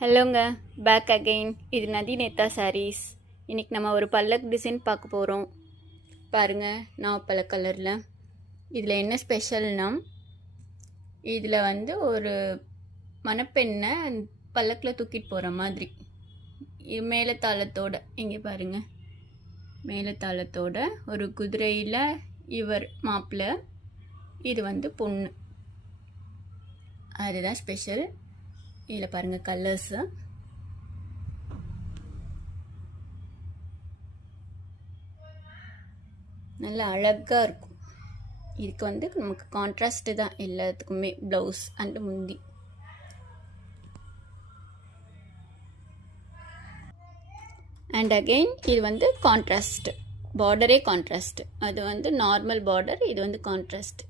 ஹலோங்க, back again. இது நதிநேத்தா சாரீஸ். இன்றைக்கி நம்ம ஒரு பல்லக் டிசைன் பார்க்க போகிறோம். பாருங்கள், நாவப்பழ கலரில். இதில் என்ன ஸ்பெஷல்னா, இதில் ஒரு மணப்பெண்ணை பல்லக்கில் தூக்கிட்டு போகிற மாதிரி மேலத்தாளத்தோட, இங்கே பாருங்கள், மேலத்தாளத்தோட ஒரு குதிரையில் இவர் மாப்பிள்ளை, இது பொண்ணு. அதுதான் ஸ்பெஷல். இதில் பாருங்கள் கலர்ஸு. நல்லா அழகாக இருக்கும். இதுக்கு நமக்கு கான்ட்ராஸ்ட்டு தான் எல்லாத்துக்குமே, ப்ளவுஸ் அண்டு முந்தி. அண்ட் அகெயின் இது கான்ட்ராஸ்ட் பார்டரே கான்ட்ராஸ்ட். அது நார்மல் பார்டர், இது கான்ட்ராஸ்ட்.